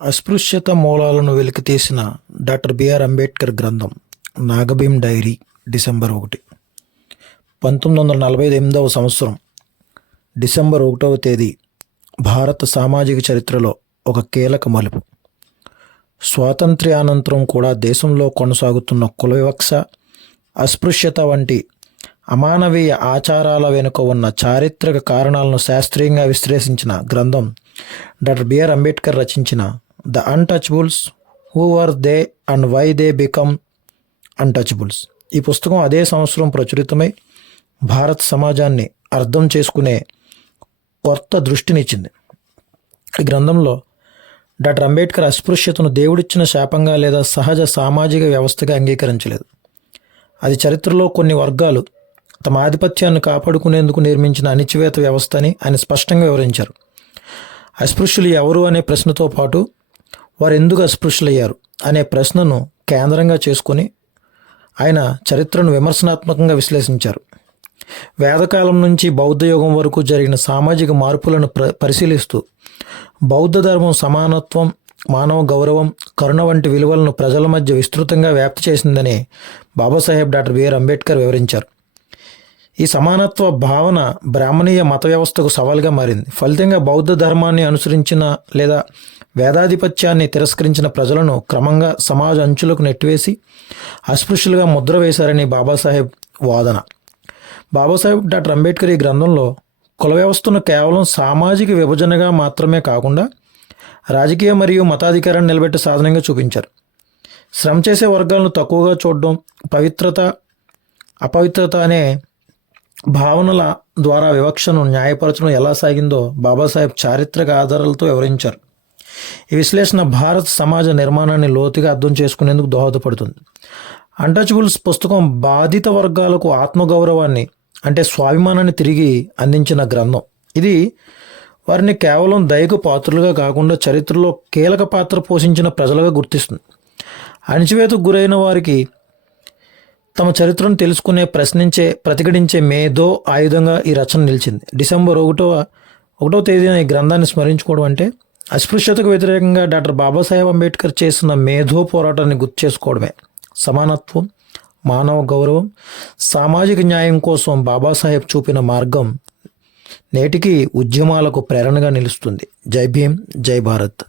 అస్పృశ్యత మూలాలను వెలికితీసిన డాక్టర్ బిఆర్ అంబేద్కర్ గ్రంథం నాగభీం డైరీ డిసెంబర్ ఒకటి. పంతొమ్మిది వందల నలభై ఎనిమిదవ సంవత్సరం డిసెంబర్ ఒకటవ తేదీ భారత సామాజిక చరిత్రలో ఒక కీలక మలుపు. స్వాతంత్ర్యానంతరం కూడా దేశంలో కొనసాగుతున్న కుల వివక్ష అస్పృశ్యత వంటి అమానవీయ ఆచారాల వెనుక ఉన్న చారిత్రక కారణాలను శాస్త్రీయంగా విశ్లేషించిన గ్రంథం డాక్టర్ బిఆర్ అంబేద్కర్ రచించిన the untouchables who are they and why they become untouchables ఈ పుస్తకం అదే సంవత్సరం ప్రచురితమై భారత సమాజాన్ని అర్థం చేసుకునే కొత్త దృష్టినిచ్చింది. ఈ గ్రంథంలో డాక్టర్ అంబేద్కర్ అస్పృశ్యతను దేవుడిచ్చిన శాపంగా లేదా సహజ సామాజిక వ్యవస్థగా అంగీకరించలేదు. అది చరిత్రలో కొన్ని వర్గాలు తమ ఆధిపత్యాన్ని కాపాడుకునేందుకు నిర్మించిన అణిచివేత వ్యవస్థ అని ఆయన స్పష్టంగా వివరించారు. అస్పృశ్యులు ఎవరు అనే ప్రశ్నతో పాటు వారు ఎందుకు అస్పృశ్యులయ్యారు అనే ప్రశ్నను కేంద్రంగా చేసుకొని ఆయన చరిత్రను విమర్శనాత్మకంగా విశ్లేషించారు. వేదకాలం నుంచి బౌద్ధ యుగం వరకు జరిగిన సామాజిక మార్పులను ప్ర పరిశీలిస్తూ బౌద్ధ ధర్మం సమానత్వం మానవ గౌరవం కరుణ వంటి విలువలను ప్రజల మధ్య విస్తృతంగా వ్యాప్తి చేసిందని బాబాసాహెబ్ డాక్టర్ బిఆర్ అంబేద్కర్ వివరించారు. ఈ సమానత్వ భావన బ్రాహ్మణీయ మత వ్యవస్థకు సవాల్గా మారింది. ఫలితంగా బౌద్ధ ధర్మాన్ని అనుసరించిన లేదా వేదాధిపత్యాన్ని తిరస్కరించిన ప్రజలను క్రమంగా సమాజ అంచులకు నెట్టివేసి అస్పృశ్యులుగా ముద్ర వేశారని బాబాసాహెబ్ వాదన. బాబాసాహెబ్ డాక్టర్ అంబేద్కర్ ఈ గ్రంథంలో కుల వ్యవస్థను కేవలం సామాజిక విభజనగా మాత్రమే కాకుండా రాజకీయ మరియు మతాధికారాన్ని నిలబెట్టే సాధనంగా చూపించారు. శ్రమ చేసే వర్గాలను తక్కువగా చూడడం పవిత్రత అపవిత్రత అనే భావనల ద్వారా వివక్షను న్యాయపరచడం ఎలా సాగిందో బాబాసాహెబ్ చారిత్రక ఆధారాలతో వివరించారు. ఈ విశ్లేషణ భారత సమాజ నిర్మాణాన్ని లోతుగా అర్థం చేసుకునేందుకు దోహదపడుతుంది. అంటచబుల్స్ పుస్తకం బాధిత వర్గాలకు ఆత్మగౌరవాన్ని అంటే స్వాభిమానాన్ని తిరిగి అందించిన గ్రంథం. ఇది వారిని కేవలం దయకు పాత్రలుగా కాకుండా చరిత్రలో కీలక పాత్ర పోషించిన ప్రజలుగా గుర్తిస్తుంది. అణిచివేతకు గురైన వారికి తమ చరిత్రను తెలుసుకునే ప్రశ్నించే ప్రతిఘటించే మేధో ఆయుధంగా ఈ రచన నిలిచింది. డిసెంబర్ ఒకటవ ఒకటవ తేదీన ఈ గ్రంథాన్ని స్మరించుకోవడం అంటే అస్పృశ్యతకు వ్యతిరేకంగా డాక్టర్ బాబాసాహెబ్ అంబేద్కర్ చేసిన మేధో పోరాటాన్ని గుర్తు చేసుకోవడమే. సమానత్వం మానవ గౌరవం సామాజిక న్యాయం కోసం బాబాసాహెబ్ చూపిన మార్గం నేటికి ఉద్యమాలకు ప్రేరణగా నిలుస్తుంది. జై భీమ్ జై భారత్.